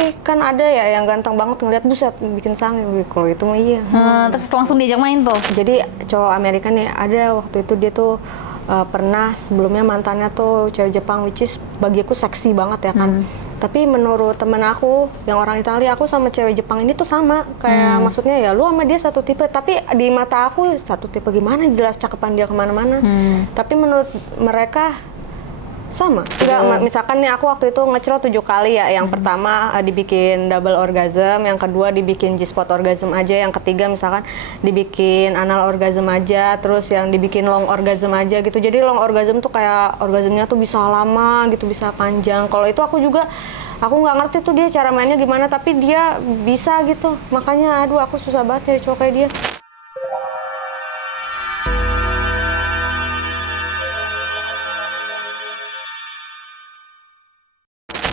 sih? Kan ada ya yang ganteng banget ngeliat buset bikin sange. Kalau itu mah iya. Terus langsung diajak main tuh. Jadi cowok Amerika nih ada waktu itu dia tuh pernah sebelumnya mantannya tuh cewek Jepang, which is bagi aku seksi banget ya kan. Tapi menurut temen aku yang orang Italia, aku sama cewek Jepang ini tuh sama. Kayak maksudnya ya lu sama dia satu tipe, tapi di mata aku satu tipe gimana, jelas cakepan dia kemana-mana. Tapi menurut mereka sama. Enggak, misalkan nih aku waktu itu ngecrot 7 kali ya. Yang pertama dibikin double orgasm, yang kedua dibikin G-spot orgasm aja, yang ketiga misalkan dibikin anal orgasm aja, terus yang dibikin long orgasm aja gitu. Jadi long orgasm tuh kayak orgasmnya tuh bisa lama gitu, bisa panjang. Kalau itu aku nggak ngerti tuh dia cara mainnya gimana, tapi dia bisa gitu. Makanya aduh aku susah banget cari cowok kayak dia.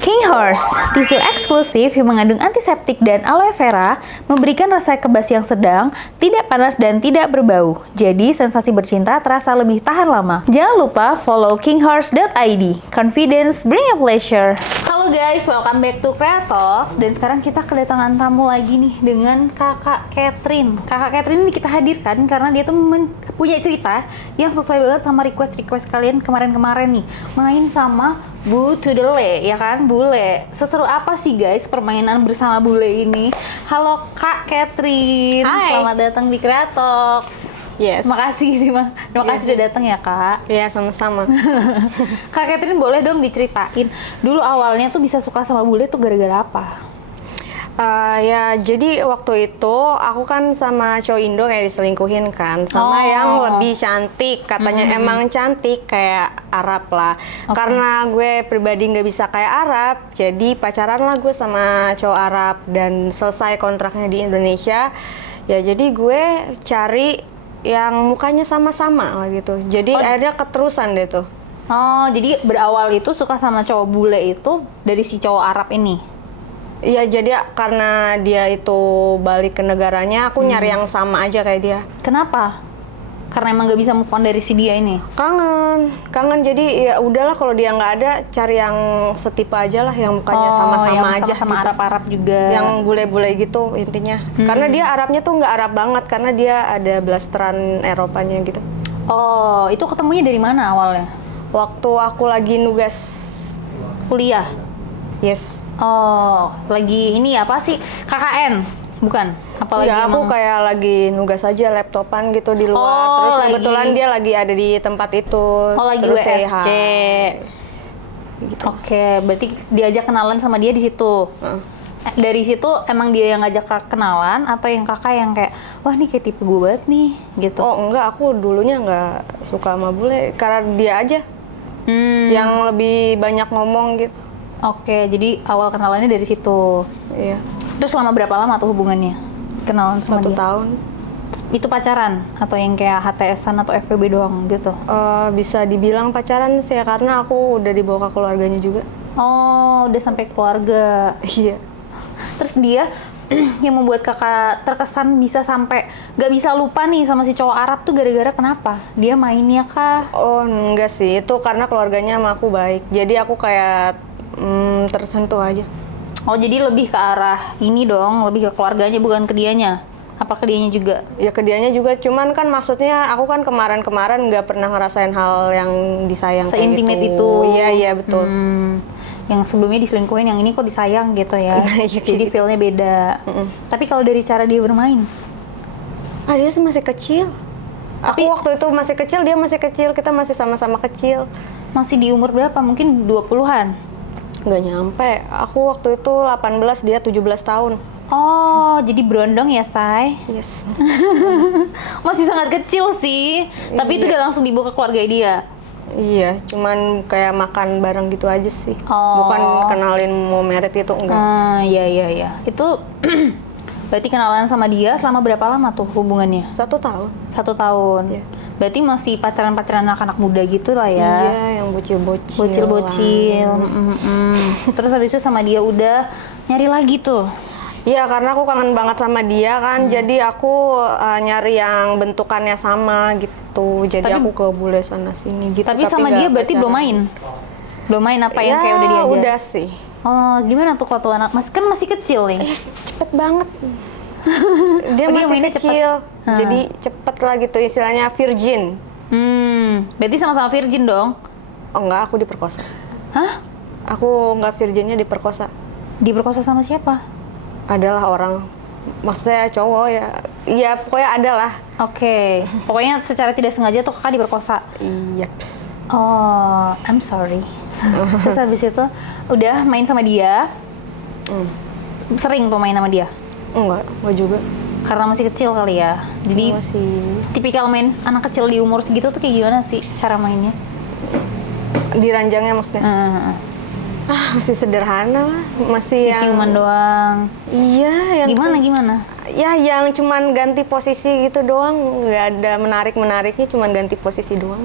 King Horse, tisu eksklusif yang mengandung antiseptik dan aloe vera, memberikan rasa kebas yang sedang, tidak panas dan tidak berbau. Jadi, sensasi bercinta terasa lebih tahan lama. Jangan lupa follow kinghorse.id. Confidence, bring a pleasure. Halo guys, welcome back to Kreatox. Dan sekarang kita kedatangan tamu lagi nih dengan Kakak Catherine. Kakak Catherine ini kita hadirkan karena dia tuh punya cerita yang sesuai banget sama request kalian kemarin-kemarin nih. Main sama Bu Tudele, ya kan? Bule. Seseru apa sih guys permainan bersama bule ini? Halo Kak Catherine. Hai. Selamat datang di Kreatox. Yes. Terima kasih udah datang ya Kak. Iya, sama-sama. Kak Catherine boleh dong diceritain dulu awalnya tuh bisa suka sama bule tuh gara-gara apa? Ya, jadi waktu itu aku kan sama cowok Indo kayak diselingkuhin kan, sama yang lebih cantik, katanya emang cantik kayak Arab lah. Karena gue pribadi nggak bisa kayak Arab, jadi pacaran lah gue sama cowok Arab dan selesai kontraknya di Indonesia. Ya jadi gue cari yang mukanya sama-sama lah gitu. Jadi ada keterusan deh tuh. Oh, jadi berawal itu suka sama cowok bule itu dari si cowok Arab ini? Iya, jadi karena dia itu balik ke negaranya, aku nyari yang sama aja kayak dia. Kenapa? Karena emang gak bisa move on dari si dia ini? Kangen. Jadi ya udahlah kalau dia nggak ada, cari yang setipe aja lah, yang mukanya sama-sama aja. Sama gitu. Arab-Arab juga. Yang bule-bule gitu intinya. Karena dia Arabnya tuh nggak Arab banget, karena dia ada blasteran Eropanya gitu. Oh, itu ketemunya dari mana awalnya? Waktu aku lagi nugas Kuliah? Yes. Oh, lagi ini apa sih? KKN? Bukan? Apalagi Ya, aku kayak lagi nugas aja laptopan gitu di luar. Terus kebetulan dia lagi ada di tempat itu. Oh, lagi terus WFC. Gitu. Oke, berarti diajak kenalan sama dia di situ. Dari situ emang dia yang ngajak kenalan atau yang kakak yang kayak wah nih kayak tipe gue banget nih gitu? Oh enggak, aku dulunya nggak suka sama bule karena dia aja yang lebih banyak ngomong gitu. Oke, jadi awal kenalannya dari situ. Iya. Terus selama berapa lama tuh hubungannya? Kenalan sama 1 dia? tahun. Itu pacaran? Atau yang kayak HTS-an atau FWB doang gitu? Bisa dibilang pacaran sih ya, karena aku udah dibawa ke keluarganya juga. Oh, udah sampai keluarga. Iya. Terus dia yang membuat kakak terkesan bisa sampai gak bisa lupa nih sama si cowok Arab tuh gara-gara kenapa? Dia mainnya kah? Oh enggak sih, itu karena keluarganya sama aku baik. Jadi aku kayak tersentuh aja. Oh, jadi lebih ke arah ini dong, lebih ke keluarganya bukan ke dianya? Apa ke dianya juga? Ya ke dianya juga, cuman kan maksudnya aku kan kemarin nggak pernah ngerasain hal yang disayang kayak Se-intimate gitu. itu? Iya betul. Yang sebelumnya diselingkuhin, yang ini kok disayang gitu ya? Iya, Jadi gitu. feel-nya beda. Tapi kalau dari cara dia bermain? Dia sih masih kecil. Aku waktu itu masih kecil, dia masih kecil, kita masih sama-sama kecil. Masih di umur berapa? Mungkin 20-an? Nggak nyampe. Aku waktu itu 18, dia 17 tahun. Oh, jadi berondong ya, Say? Yes. Masih sangat kecil sih. Tapi itu udah langsung dibawa ke keluarga dia? Iya, cuman kayak makan bareng gitu aja sih. Oh. Bukan kenalin mau merit itu, enggak. Iya. Itu berarti kenalan sama dia selama berapa lama tuh hubungannya? 1 tahun. 1 tahun? Iya. Berarti masih pacaran-pacaran anak-anak muda gitu lah ya? Iya, yang bocil-bocil. Bocil-bocil. Terus habis itu sama dia udah nyari lagi tuh? Iya, karena aku kangen banget sama dia kan, jadi aku nyari yang bentukannya sama gitu. Jadi aku ke bule sana sini gitu. Tapi sama dia berarti belum main? Belum main apa yang kayak udah diajar? Udah sih. Oh, gimana tuh waktu anak masih kecil nih? Cepet banget. Dia Oh, dia masih mainnya cepet. kecil, Hah. jadi cepet lah gitu, istilahnya virgin. Berarti sama-sama virgin dong? Oh enggak, aku diperkosa. Hah? Aku nggak virginnya diperkosa. Diperkosa sama siapa? Adalah orang, maksudnya cowok ya. Iya, pokoknya ada lah. Oke, pokoknya secara tidak sengaja tuh kakak diperkosa. Iya. Oh, I'm sorry. Terus habis itu udah main sama dia, sering tuh main sama dia? Enggak juga. Karena masih kecil kali ya. Jadi Masih tipikal main anak kecil di umur segitu tuh kayak gimana sih cara mainnya? diranjangnya maksudnya. Masih sederhana lah, masih Si yang ciuman doang. Iya, yang Gimana? Ya, yang cuman ganti posisi gitu doang, nggak ada menariknya, cuman ganti posisi doang.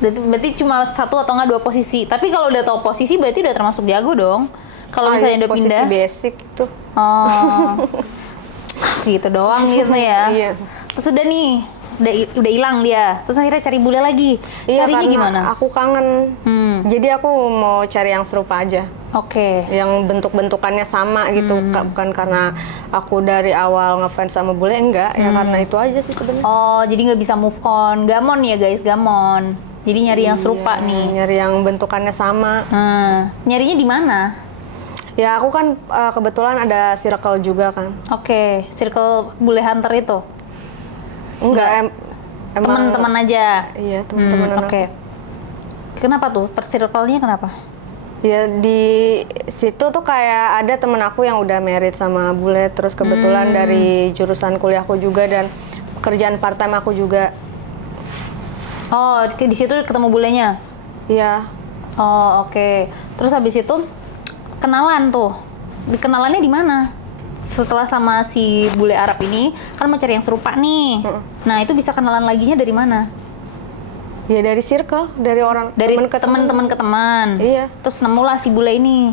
Berarti cuma satu atau enggak dua posisi. Tapi kalau udah tahu posisi berarti udah termasuk jago dong. Kalau misalnya udah posisi pindah. basic gitu. Oh. Gitu doang gitu ya. Iya. Terus udah nih, udah hilang dia. Terus akhirnya cari bule lagi. Iya, Carinya karena gimana? aku kangen. Jadi aku mau cari yang serupa aja. Oke. Yang bentuk-bentukannya sama gitu, bukan karena aku dari awal ngefans sama bule, enggak, ya karena itu aja sih sebenarnya. Oh, jadi nggak bisa move on. Gamon ya guys, gamon. Jadi nyari yang serupa Iya, nih. nyari yang bentukannya sama. Nyarinya di mana? Ya aku kan kebetulan ada circle juga kan. Oke, circle bule hunter itu. Enggak, emang Teman-teman aja. Iya, teman-teman anak. Oke. Kenapa tuh? Per circle-nya kenapa? Ya di situ tuh kayak ada temen aku yang udah married sama bule, terus kebetulan dari jurusan kuliahku juga dan pekerjaan part time aku juga. Oh, di situ ketemu bulenya. Iya. Oh, oke. Terus habis itu kenalan tuh. Kenalannya di mana? Setelah sama si bule Arab ini, kan mau cari yang serupa nih. Nah, itu bisa kenalan laginya dari mana? Ya dari circle, dari orang Dari temen ke teman-teman ke teman. Iya. Terus nemulah si bule ini.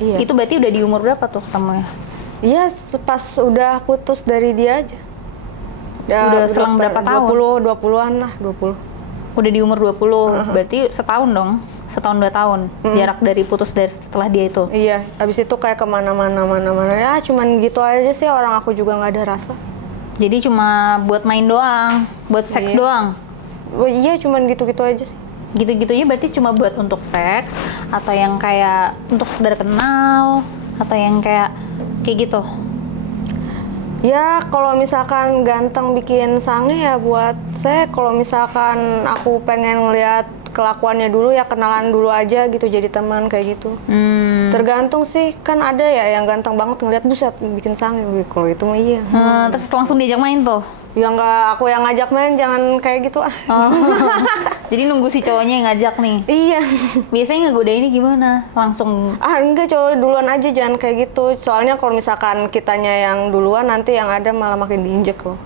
Iya. Itu berarti udah di umur berapa tuh ketemunya? Iya, pas udah putus dari dia aja. Udah selang berapa tahun? 20-an lah, 20. Udah di umur 20. Berarti setahun dong. Setahun 2 tahun. Jarak dari putus dari setelah dia itu. Iya, habis itu kayak kemana-mana, ya cuman gitu aja sih, orang aku juga nggak ada rasa. Jadi cuma buat main doang, buat seks Iya. doang. Oh, iya, cuman gitu-gitu aja sih. Gitu-gitunya berarti cuma buat untuk seks atau yang kayak untuk sekedar kenal atau yang kayak gitu. Ya, kalau misalkan ganteng bikin sange ya buat saya. Kalau misalkan aku pengen ngeliat kelakuannya dulu ya kenalan dulu aja gitu, jadi teman kayak gitu. Tergantung sih, kan ada ya yang ganteng banget ngeliat buset bikin sange. Wih, kalau itu mah iya. Terus langsung diajak main tuh. Ya nggak aku yang ngajak main, jangan kayak gitu ah. Oh. Jadi nunggu si cowoknya yang ngajak nih. Iya. Biasanya ngegodainnya gimana? Langsung Enggak, cowok duluan aja, jangan kayak gitu. Soalnya kalau misalkan kitanya yang duluan, nanti yang ada malah makin diinjek loh.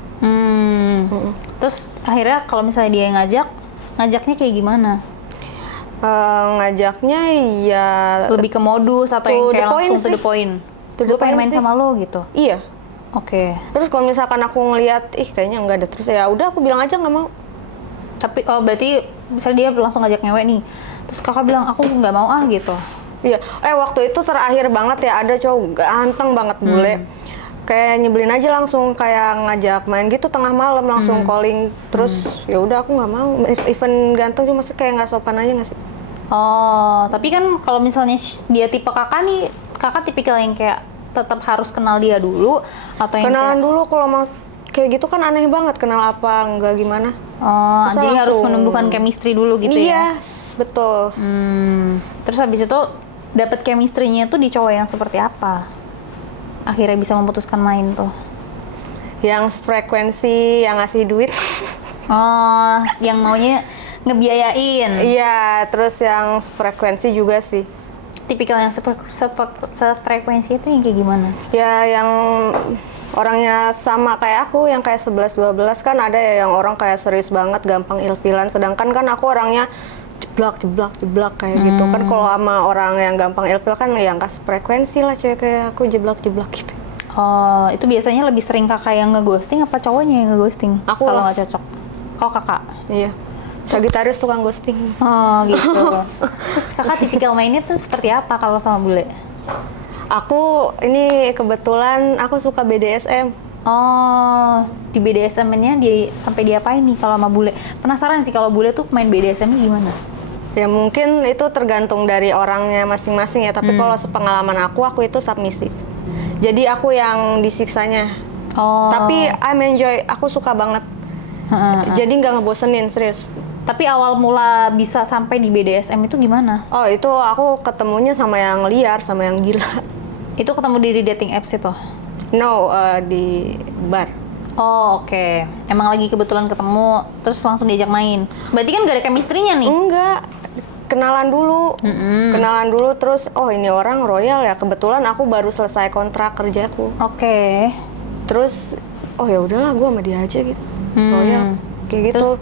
Terus akhirnya kalau misalnya dia yang ngajaknya kayak gimana? Ngajaknya ya Lebih ke modus atau to yang the kayak point langsung to sih. the point? To the Gue pengen point main sih. sama lo gitu. iya. Oke. Terus kalau misalkan aku ngeliat, kayaknya nggak ada terus, ya udah aku bilang aja nggak mau. Tapi berarti misalnya dia langsung ngajak ngewek nih. Terus kakak bilang aku nggak mau gitu. Iya. Waktu itu terakhir banget ya, ada cowok ganteng banget bule. Kayak nyebelin aja, langsung kayak ngajak main gitu tengah malam, langsung calling. Terus ya udah aku nggak mau. Even ganteng cuma kayak nggak sopan aja nggak sih? Oh, tapi kan kalau misalnya dia tipe kakak nih, kakak tipikal yang kayak tetap harus kenal dia dulu atau yang Kenalan kayak, dulu, kalau mau kayak gitu kan aneh banget, kenal apa nggak gimana. oh, Masa jadi harus langsung- menumbuhkan chemistry dulu gitu ya. Yes, betul. Terus habis itu dapat chemistry-nya tuh di cowok yang seperti apa? Akhirnya bisa memutuskan main tuh. Yang frekuensi, yang ngasih duit. Oh, yang maunya ngebiayain. Iya, terus yang frekuensi juga sih. Tipikal yang sefrekuensi itu yang kayak gimana? Ya yang orangnya sama kayak aku, yang kayak 11-12 kan ada ya yang orang kayak serius banget, gampang ilfilan. Sedangkan kan aku orangnya jeblak kayak gitu. Kan kalau sama orang yang gampang ilfil kan ya nggak frekuensi lah, cewek kayak aku jeblak gitu. Oh, itu biasanya lebih sering kakak yang ngeghosting apa cowoknya yang ngeghosting? Aku Kalau lah. nggak cocok. Kau kakak? Iya. Sagitarius tukang ghosting. Oh gitu. Terus kakak tipikal mainnya tuh seperti apa kalau sama bule? Aku ini kebetulan aku suka BDSM. Oh, di BDSM-nya dia sampai diapain nih kalau sama bule? Penasaran sih kalau bule tuh main BDSM-nya gimana? Ya mungkin itu tergantung dari orangnya masing-masing ya. Tapi kalau sepengalaman aku itu submisif. Jadi aku yang disiksanya. Oh. Tapi I'm enjoy, aku suka banget. Jadi nggak ngebosenin, serius. Tapi awal mula bisa sampai di BDSM itu gimana? Oh itu aku ketemunya sama yang liar, sama yang gila. Itu ketemu di dating apps itu? No, di bar. Oh oke. Emang lagi kebetulan ketemu, terus langsung diajak main. Berarti kan gak ada chemistry-nya nih? Enggak, kenalan dulu. Kenalan dulu terus, oh ini orang royal ya. Kebetulan aku baru selesai kontrak kerjaku. Oke. Terus, oh ya udahlah, gue sama dia aja gitu. Royal, kayak gitu. Terus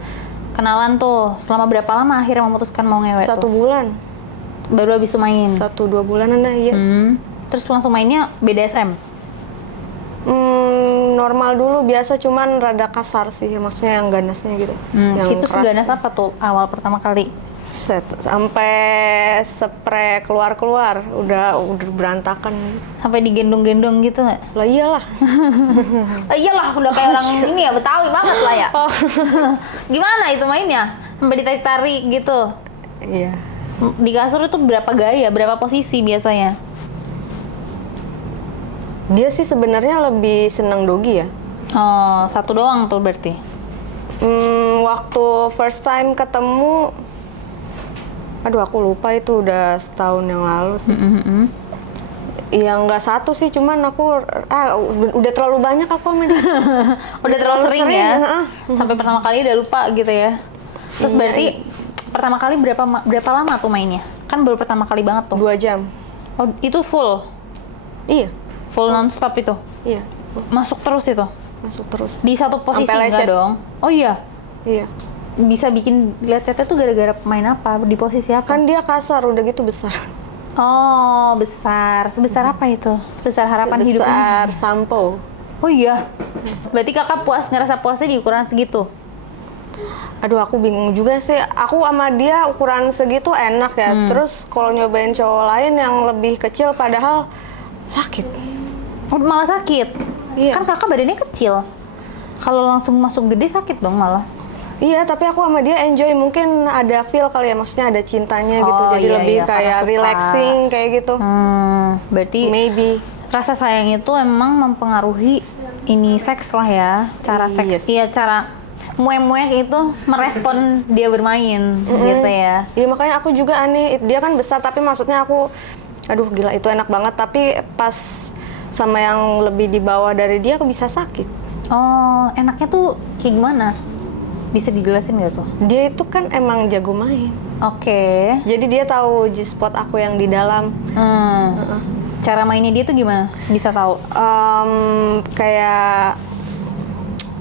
kenalan tuh, selama berapa lama akhirnya memutuskan mau ngewe 1 tuh? bulan. Baru habis itu main? 1-2 bulanan dah, iya. Terus langsung mainnya BDSM? Normal dulu, biasa cuman rada kasar sih, maksudnya yang ganasnya gitu. Yang Itu keras. seganas apa tuh awal pertama kali? Set, sampai spray keluar-keluar, udah berantakan. Sampai digendong-gendong gitu nggak? Lah iyalah. Iyalah, udah kayak orang ini ya, Betawi banget lah ya. Gimana itu mainnya? Sampai ditarik-tarik gitu? Iya. Di kasur itu berapa gaya, berapa posisi biasanya? Dia sih sebenarnya lebih seneng dogi ya. Oh, satu doang tuh berarti? Waktu first time ketemu, aduh aku lupa itu udah setahun yang lalu sih. Iya nggak satu sih, cuman aku udah terlalu banyak aku sama dia. Udah terlalu sering ya? Heeh. Sampai pertama kali udah lupa gitu ya? Terus Iya, berarti pertama kali berapa lama tuh mainnya? Kan baru pertama kali banget tuh. 2 jam. Oh, itu full? Iya. Full non-stop itu? Iya. Masuk terus itu? Masuk terus. Di satu posisi Sampai enggak lecet. dong? Oh iya? Iya. Bisa bikin lecetnya tuh gara-gara main apa? Di posisi apa? Kan dia kasar, udah gitu besar. Oh, besar. Sebesar apa itu? Sebesar harapan hidup ini? Besar sampo. Oh iya? Berarti kakak ngerasa puasnya di ukuran segitu? Aduh aku bingung juga sih. Aku sama dia ukuran segitu enak ya. Terus kalau nyobain cowok lain yang lebih kecil padahal sakit. Oh, malah sakit? Iya. Kan kakak badannya kecil. Kalau langsung masuk gede sakit dong malah. Iya, tapi aku sama dia enjoy. Mungkin ada feel kali ya, maksudnya ada cintanya gitu. Oh, Jadi iya, lebih iya, karena kayak suka. relaxing kayak gitu. Berarti Maybe. rasa sayang itu emang mempengaruhi ini seks lah ya. Cara seks, Yes. ya cara muek-muek itu merespon dia bermain gitu ya. Iya, makanya aku juga aneh. Dia kan besar, tapi maksudnya aku, aduh gila itu enak banget. Tapi pas sama yang lebih di bawah dari dia, aku bisa sakit. Oh, enaknya tuh kayak gimana? Bisa dijelasin nggak tuh? Dia itu kan emang jago main. Oke. Jadi dia tahu G-spot aku yang di dalam. Cara mainnya dia tuh gimana? Bisa tahu? Kayak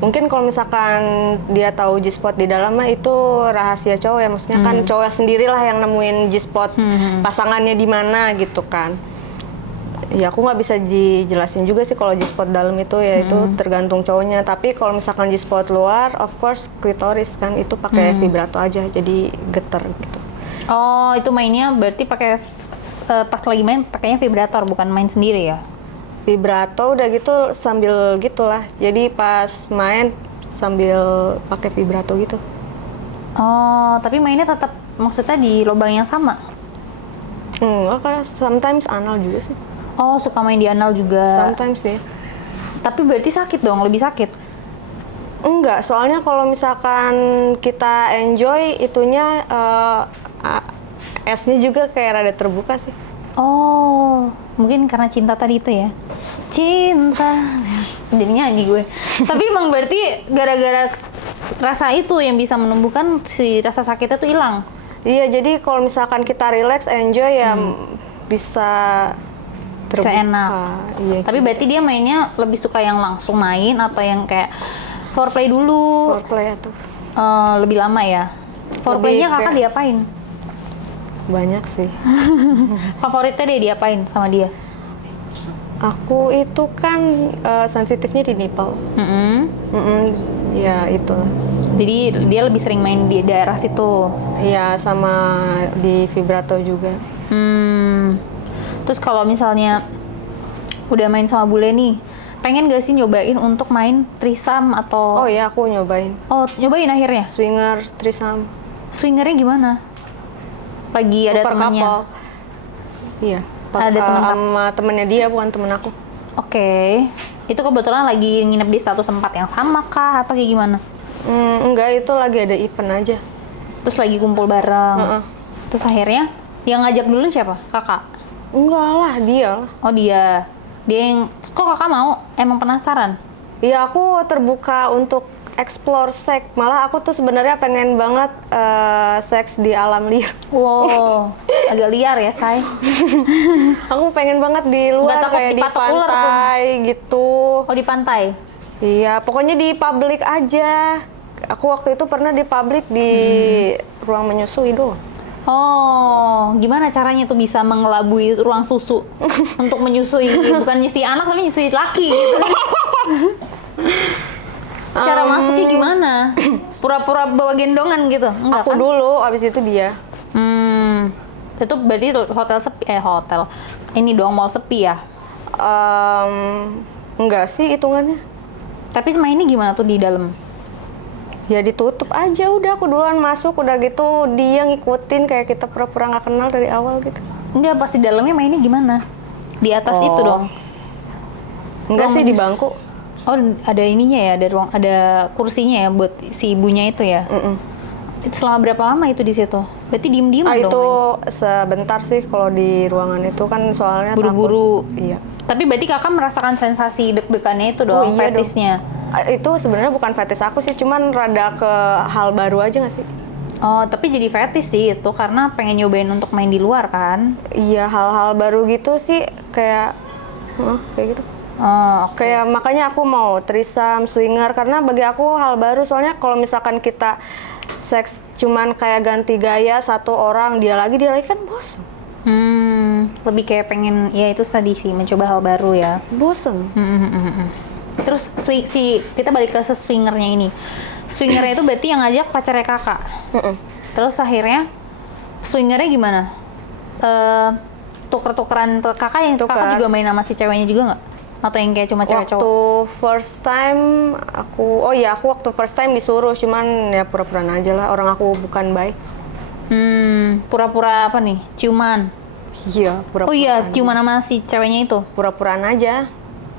mungkin kalau misalkan dia tahu G-spot di dalam mah itu rahasia cowok ya, maksudnya kan cowok sendirilah yang nemuin G-spot pasangannya di mana gitu kan. Ya aku nggak bisa dijelasin juga sih kalau G-spot dalam itu ya itu tergantung cowoknya. Tapi kalau misalkan G-spot luar, of course klitoris kan itu pakai vibrato aja, jadi getar gitu. Oh, itu mainnya berarti pakai pas lagi main pakainya vibrator, bukan main sendiri ya? Vibrato udah gitu sambil gitulah. Jadi pas main sambil pakai vibrato gitu. Oh, tapi mainnya tetap maksudnya di lubang yang sama? Enggak, karena sometimes anal juga sih. Oh, suka main di anal juga. Sometimes ya. Tapi berarti sakit dong, lebih sakit? Enggak, soalnya kalau misalkan kita enjoy itunya esnya juga kayak rada terbuka sih. Oh, mungkin karena cinta tadi itu ya? Cinta. Jadi nyanyi gue. Tapi emang berarti gara-gara rasa itu yang bisa menumbuhkan si rasa sakitnya tuh hilang? Iya, jadi kalau misalkan kita relax, enjoy ya bisa terbuka. Bisa enak. Iya, Tapi berarti dia mainnya lebih suka yang langsung main atau yang kayak foreplay dulu? foreplay tuh Lebih lama ya? Foreplaynya Lebih kakak kayak- diapain? banyak sih. Favoritnya dia diapain sama dia? Aku itu kan sensitifnya di nipple. Ya itulah. Jadi dia lebih sering main di daerah situ. Iya, sama di vibrato juga. Terus kalau misalnya udah main sama bule nih, pengen gak sih nyobain untuk main trisam atau... Oh iya, aku nyobain. Oh, nyobain akhirnya? Swinger, threesome. Swingernya gimana? Lagi ada Super temennya? couple. Iya. Ada temen sama temennya dia, bukan temen aku. Oke. Itu kebetulan lagi nginep di status tempat yang sama kah? Atau kayak gimana? Enggak, itu lagi ada event aja. Terus lagi kumpul bareng. Heeh. Terus akhirnya yang ngajak dulu siapa? Kakak? Enggak lah, dia lah. Oh dia. Dia yang... Kok kakak mau? Emang penasaran? Iya, aku terbuka untuk explore seks. Malah aku tuh sebenarnya pengen banget seks di alam liar. Wow. Agak liar ya, Say? Aku pengen banget di luar, Nggak takut kayak di dipatok ular tuh? pantai gitu. Oh di pantai? Iya, pokoknya di publik aja. Aku waktu itu pernah di publik di ruang menyusui doang. Oh, gimana caranya tuh bisa mengelabui ruang susu untuk menyusui, bukan nyusui anak tapi nyusui laki gitu? Cara masuknya gimana? Pura-pura bawa gendongan gitu? Enggak Aku kan? dulu, abis itu dia. Itu berarti hotel sepi, hotel. Ini doang mall sepi ya? Enggak sih hitungannya. Tapi mainnya gimana tuh di dalam? Ya ditutup aja, udah aku duluan masuk, udah gitu dia ngikutin kayak kita pura-pura nggak kenal dari awal gitu. Enggak, pas di dalamnya mainnya gimana? Di atas Oh. itu dong? Enggak Ruang sih di menyusui. bangku. Oh, ada ininya ya, ada kursinya ya buat si ibunya itu ya? Itu selama berapa lama itu di situ? Berarti diem-diem dong Itu main? sebentar sih kalau di ruangan itu kan soalnya Buru-buru. takut. Iya. Tapi berarti kakak merasakan sensasi deg-degannya itu dong, Oh, iya dong. fetisnya? Itu sebenarnya bukan fetish aku sih, cuman rada ke hal baru aja nggak sih? Oh, tapi jadi fetish sih itu karena pengen nyobain untuk main di luar kan? Iya, hal-hal baru gitu sih kayak kayak gitu. Oh, oke. Kayak makanya aku mau threesome, swinger karena bagi aku hal baru, soalnya kalau misalkan kita seks cuman kayak ganti gaya satu orang dia lagi kan bosen. Lebih kayak pengen, ya itu tadi sih, mencoba hal baru ya. Bosen. Terus kita balik ke swingernya ini. Swingernya itu berarti yang ngajak pacarnya kakak. Terus akhirnya swingernya gimana? Tuker-tukeran kakak yang Tuker. kakak juga main sama si ceweknya juga nggak? Atau yang kayak cuma cewek cowok? Waktu first time aku waktu first time disuruh, cuman ya pura-pura aja lah, orang aku bukan baik. Pura-pura apa nih? Ciuman? Iya, pura-pura. Oh iya, aja. ciuman sama si ceweknya itu? Pura-puraan aja.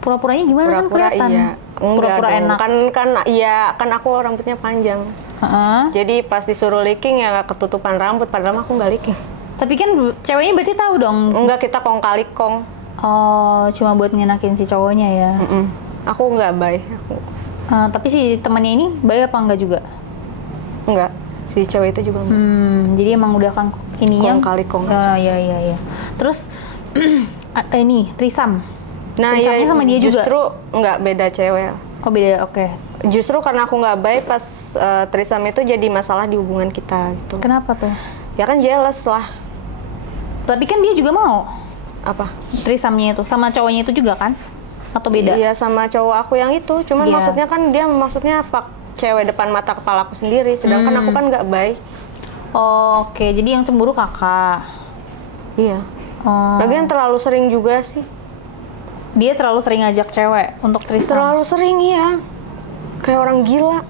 Pura-puranya gimana kan Pura-pura kelihatan? iya. Enggak Pura-pura dong. enak. Kan aku rambutnya panjang. Heeh. Jadi pas disuruh licking ya ketutupan rambut, padahal aku nggak licking. Tapi kan ceweknya berarti tahu dong. Enggak, kita kong kali kong. Oh, cuma buat ngenakin si cowoknya ya. Aku nggak baik. Tapi si temannya ini baik apa enggak juga? Enggak, si cewek itu juga enggak. Jadi emang udah kan ininya. Kong kali kong Ah, iya. Terus ini trisam. Nah Trisamnya sama dia juga? justru nggak beda cewek. Oh beda, oke. Justru karena aku nggak baik pas threesome itu jadi masalah di hubungan kita gitu. Kenapa tuh? Ya kan jealous lah. Tapi kan dia juga mau Apa? trisamnya itu sama cowoknya itu juga kan? Atau beda? Iya, sama cowok aku yang itu. Cuman Iya. maksudnya kan dia fuck cewek depan mata kepala aku sendiri. Sedangkan aku kan nggak baik. Oh, oke. Jadi yang cemburu kakak. Iya. Oh. Lagian terlalu sering juga sih. Dia terlalu sering ngajak cewek untuk trisam. Terlalu sering, iya. Kayak orang gila.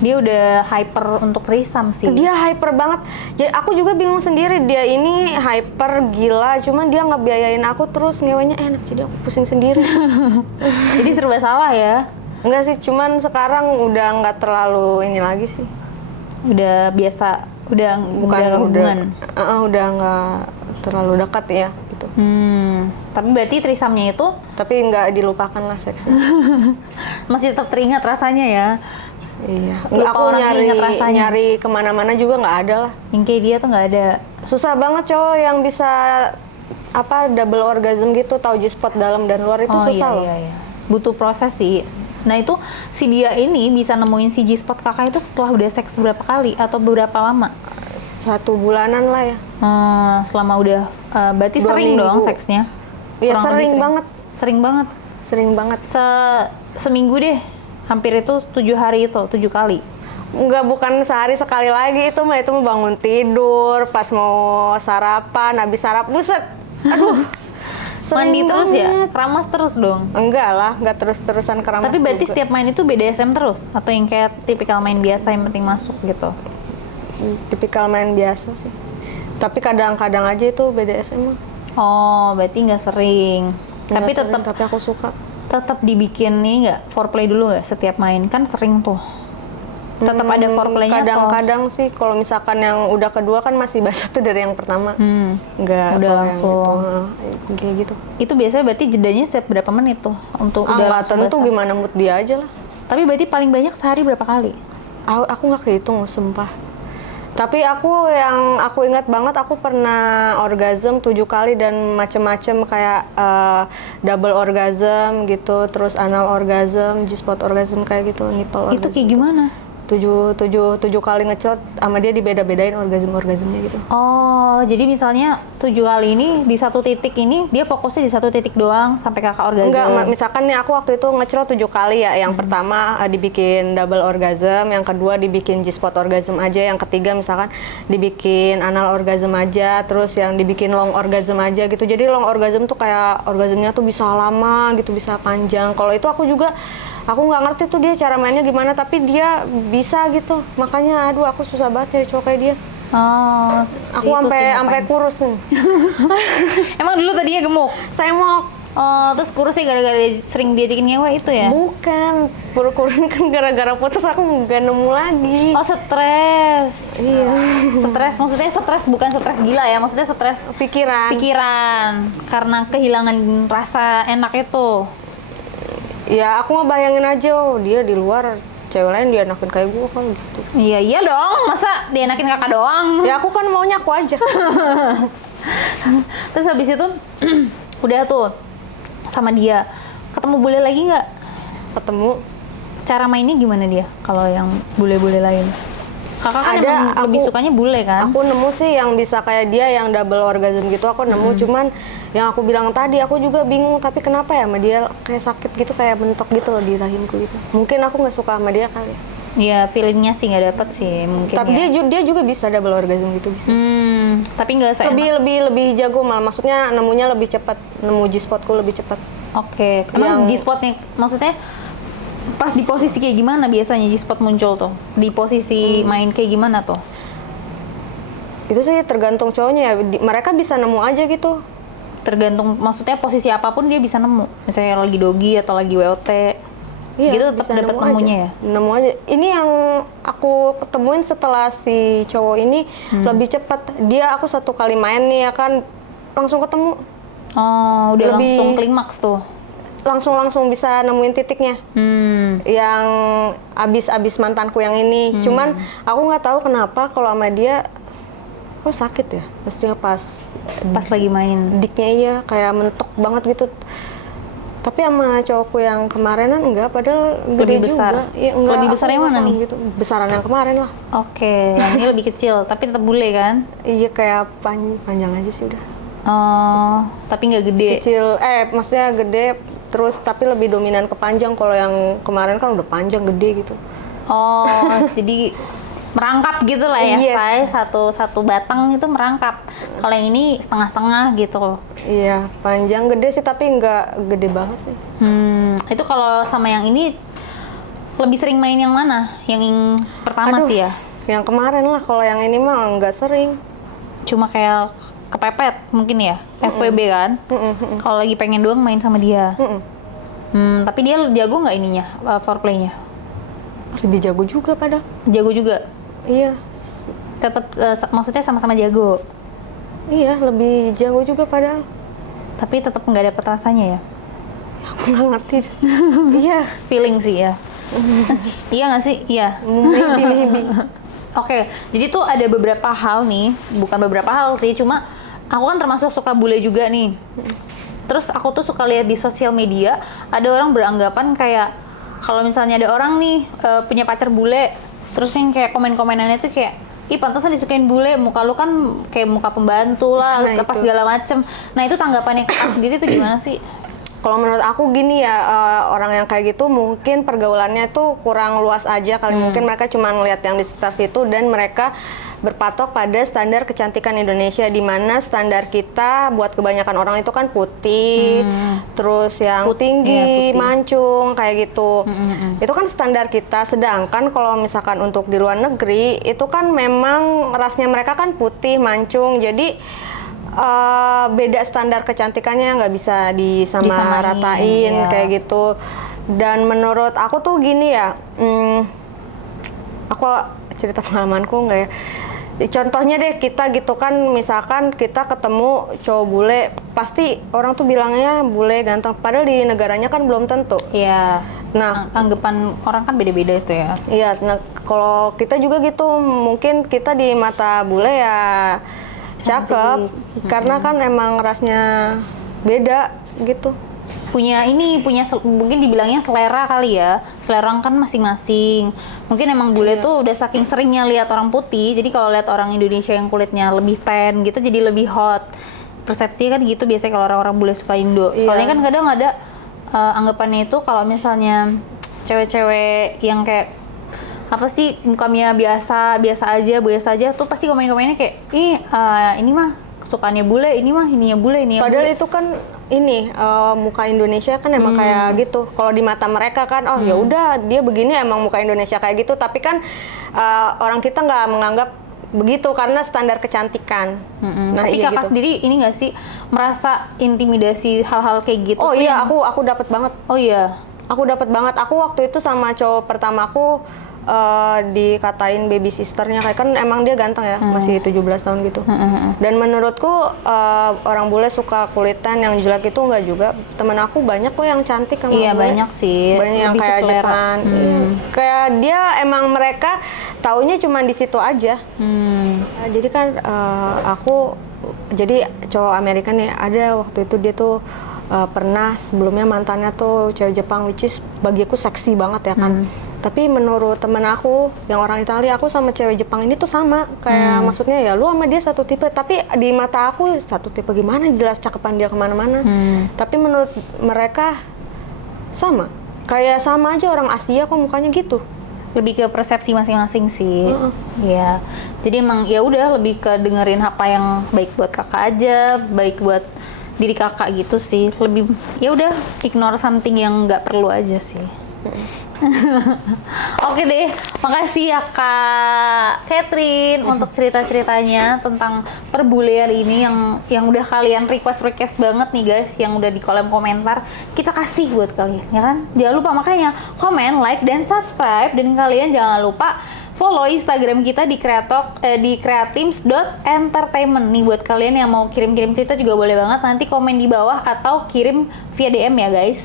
Dia udah hyper untuk trisam sih. Dia hyper banget. Jadi aku juga bingung sendiri, dia ini hyper gila, cuman dia ngebiayain aku terus, ngewenya enak, jadi aku pusing sendiri. Jadi serba salah ya. Enggak sih, cuman sekarang udah nggak terlalu ini lagi sih. Udah biasa, udah nggak hubungan. Udah nggak terlalu dekat ya gitu. Tapi berarti trisamnya itu Tapi nggak dilupakan lah seksnya. masih tetap teringat rasanya ya. Iya. Lupa Aku orangnya, ingat rasanya. nyari kemana-mana juga nggak ada lah. Yang kayak dia tuh nggak ada. Susah banget cowok yang bisa double orgasm gitu, tahu G-spot dalam dan luar itu susah loh. Iya. Butuh proses sih. Nah itu si dia ini bisa nemuin si G-spot kakak itu setelah udah seks berapa kali atau beberapa lama? 1 bulanan lah ya. Selama udah berarti 2 sering minggu. dong seksnya? Iya, Kurang lebih sering banget. Sering banget. Sering banget. Seminggu deh. Hampir itu 7 hari itu, 7 kali. Enggak, bukan sehari sekali lagi, itu mah bangun tidur, pas mau sarapan, habis buset. Aduh. Mandi Sering terus ya? banget. Keramas terus dong? Enggak lah, enggak terus-terusan keramas. Tapi berarti juga. setiap main itu BDSM terus? Atau yang kayak tipikal main biasa yang penting masuk gitu? Tipikal main biasa sih. Tapi kadang-kadang aja itu BDSM mah. Oh, berarti nggak sering. Tapi Nggak sering, tetap tapi aku suka. tetap dibikin nih nggak foreplay dulu nggak setiap main? Kan sering tuh. Tetap ada foreplaynya atau? Kadang-kadang sih kalau misalkan yang udah kedua kan masih basah tuh dari yang pertama. Enggak Udah kalau yang langsung. itu, kayak gitu. Itu biasanya berarti jedanya setiap berapa menit tuh untuk udah Nggak langsung tentu basah? gimana mood dia aja lah. Tapi berarti paling banyak sehari berapa kali? Aku nggak kehitung, sumpah. Tapi yang aku ingat banget, aku pernah orgasm 7 kali dan macem-macem kayak double orgasm gitu, terus anal orgasm, G-spot orgasm kayak gitu, nipple orgasm. Itu kayak gimana? 7 kali ngecrot sama dia dibeda-bedain orgasmnya gitu. Oh, jadi misalnya 7 kali ini di satu titik ini dia fokusnya di satu titik doang sampai kakak orgasm. Enggak, misalkan nih aku waktu itu ngecrot 7 kali ya. Yang pertama dibikin double orgasm, yang kedua dibikin G-spot orgasm aja, yang ketiga misalkan dibikin anal orgasm aja, terus yang dibikin long orgasm aja gitu. Jadi long orgasm tuh kayak orgasmnya tuh bisa lama gitu, bisa panjang. Kalau itu aku nggak ngerti tuh dia cara mainnya gimana, tapi dia bisa gitu. Makanya aduh aku susah banget cari cowok kayak dia. Oh, Aku itu sih sampai ngapain. kurus nih. Emang dulu tadinya gemuk? Saya mau Oh, terus kurusnya gara-gara sering diajakin ngewe itu ya? bukan kurus kan gara-gara putus aku nggak nemu lagi. Oh, stres. Iya. Stres, maksudnya stres bukan stres gila ya, maksudnya stres pikiran karena kehilangan rasa enak itu. Ya aku mah bayangin aja, oh dia di luar cewek lain dianakin kayak gue kan gitu. Iya dong, masa dienakin kakak doang? Ya aku kan maunya aku aja. Terus habis itu udah tuh sama dia ketemu bule lagi nggak? Ketemu. Cara mainnya gimana dia kalau yang bule-bule lain? Kakak kan Ada, emang lebih sukanya bule kan? Aku nemu sih yang bisa kayak dia yang double orgasm gitu aku nemu, cuman yang aku bilang tadi aku juga bingung, tapi kenapa ya sama dia kayak sakit gitu, kayak mentok gitu loh di rahimku gitu. Mungkin aku nggak suka sama dia kali. Ya feelingnya sih nggak dapet sih mungkin. Tapi ya. dia juga bisa double orgasm gitu bisa. Tapi nggak seenak. Lebih jago malah, maksudnya nemunya lebih cepat, nemu G-spotku lebih cepat. Oke, emang G-spotnya maksudnya pas di posisi kayak gimana biasanya G-spot muncul tuh? Di posisi main kayak gimana tuh? Itu sih tergantung cowoknya ya, mereka bisa nemu aja gitu. Tergantung, maksudnya posisi apapun dia bisa nemu. Misalnya lagi dogi atau lagi WOT. Iya, gitu tetap bisa dapat nemu nemunya aja. ya? Nemu aja. Ini yang aku ketemuin setelah si cowok ini lebih cepat. Dia aku 1 kali main nih ya kan langsung ketemu. Oh, udah langsung klimaks tuh. Langsung bisa nemuin titiknya. Yang abis mantanku yang ini. Cuman aku nggak tahu kenapa kalau sama dia kok sakit ya. Maksudnya Pas lagi main. diknya iya kayak mentok banget gitu. Tapi sama cowokku yang kemarinan enggak, padahal Lebih gede besar. juga. Ya, enggak, Lebih besar aku yang mana nggak tahu nih? Gitu. Besaran yang kemarin lah. Oke, yang ini lebih kecil, tapi tetap bule kan? Iya kayak panjang aja sih udah. Oh, tapi nggak gede. Kecil, maksudnya gede terus tapi lebih dominan ke panjang. Kalau yang kemarin kan udah panjang gede gitu. Oh, jadi merangkap gitu lah ya, Yes. Say. Satu batang itu merangkap. Kalau yang ini setengah-setengah gitu. Iya, panjang gede sih tapi nggak gede banget sih. Itu kalau sama yang ini lebih sering main yang mana? Yang pertama Aduh, sih ya. Yang kemarin lah, kalau yang ini mah nggak sering. Cuma kayak kepepet mungkin ya, FWB kan. Kalau lagi pengen doang main sama dia. Tapi dia jago nggak ininya, foreplaynya? Lebih jago juga padahal. Jago juga. Iya, Tetap maksudnya sama-sama jago. iya lebih jago juga padahal. Tapi tetap nggak dapet rasanya ya. Aku nggak ngerti. Iya, Feeling sih ya. Iya nggak sih? Iya. maybe. Oke, jadi tuh ada beberapa hal nih, bukan beberapa hal sih, cuma aku kan termasuk suka bule juga nih. Terus aku tuh suka lihat di sosial media, ada orang beranggapan kayak kalau misalnya ada orang nih punya pacar bule, terus yang kayak komen-komenannya tuh kayak, ih pantesan disukain bule, muka lu kan kayak muka pembantu lah, Nah, apa itu. segala macem. Nah itu tanggapannya kakak sendiri tuh gimana sih? Kalau menurut aku gini ya, orang yang kayak gitu mungkin pergaulannya tuh kurang luas aja kali. Mungkin mereka cuma ngeliat yang di sekitar situ dan mereka berpatok pada standar kecantikan Indonesia, di mana standar kita buat kebanyakan orang itu kan putih, terus yang tinggi, putih. mancung kayak gitu. Itu kan standar kita. Sedangkan kalau misalkan untuk di luar negeri itu kan memang rasnya mereka kan putih, mancung. Jadi beda standar kecantikannya, nggak bisa disamaratain kayak gitu. Dan menurut aku tuh gini ya, aku cerita pengalamanku nggak ya. Contohnya deh kita gitu kan, misalkan kita ketemu cowok bule, pasti orang tuh bilangnya bule ganteng, padahal di negaranya kan belum tentu. Iya. Nah, Anggapan orang kan beda-beda itu ya. iya. Nah, kalau kita juga gitu, mungkin kita di mata bule ya cakep, karena kan emang rasnya beda gitu. Mungkin dibilangnya selera kali ya. Selera kan masing-masing. Mungkin emang bule tuh udah saking seringnya lihat orang putih, jadi kalau lihat orang Indonesia yang kulitnya lebih tan gitu jadi lebih hot. Persepsinya kan gitu biasanya kalau orang-orang bule suka Indo. Soalnya kan kadang ada anggapannya itu kalau misalnya cewek-cewek yang kayak apa sih, mukanya biasa aja tuh pasti komen-komennya kayak ini mah kesukaannya bule, ini mah ininya bule, ini ya Padahal bule. itu kan muka Indonesia kan emang kayak gitu. Kalau di mata mereka kan, oh ya udah dia begini emang muka Indonesia kayak gitu. Tapi kan orang kita nggak menganggap begitu karena standar kecantikan. Nah, Tapi kakak gitu. sendiri ini nggak sih merasa intimidasi hal-hal kayak gitu? Oh tuh iya, yang- aku dapat banget. Oh iya. Aku dapat banget. Aku waktu itu sama cowok pertamaku dikatain baby sisternya, kayak kan emang dia ganteng ya, masih 17 tahun gitu. Dan menurutku orang bule suka kulitan yang jelek itu enggak juga. Temen aku banyak kok yang cantik sama Iya, bule. banyak sih. Banyak yang Lebih ke kayak selera. Jepang. Iya. Kayak dia emang mereka taunya cuma di situ aja. Nah, jadi kan jadi cowok Amerika nih, ada waktu itu dia tuh pernah sebelumnya mantannya tuh cewek Jepang, which is bagi aku seksi banget ya kan. Tapi menurut temen aku yang orang Italia, aku sama cewek Jepang ini tuh sama. Kayak maksudnya ya lu sama dia satu tipe, tapi di mata aku satu tipe gimana, jelas cakepan dia kemana-mana. Tapi menurut mereka sama. Kayak sama aja orang Asia kok mukanya gitu. Lebih ke persepsi masing-masing sih. Iya. Jadi emang ya udah lebih ke dengerin apa yang baik buat kakak aja, baik buat diri kakak gitu sih. Lebih ya udah ignore something yang nggak perlu aja sih. Oke deh, makasih ya Kak Catherine untuk cerita-ceritanya tentang perbulean ini yang udah kalian request banget nih guys, yang udah di kolom komentar kita kasih buat kalian ya kan. Jangan lupa makanya komen, like dan subscribe, dan kalian jangan lupa follow Instagram kita di creatims.entertainment nih buat kalian yang mau kirim-kirim cerita juga boleh banget, nanti komen di bawah atau kirim via DM ya guys.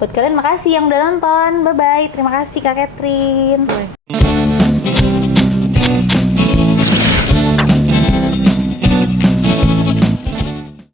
Buat kalian makasih yang udah nonton. Bye-bye. Terima kasih Kak Catherine. Bye.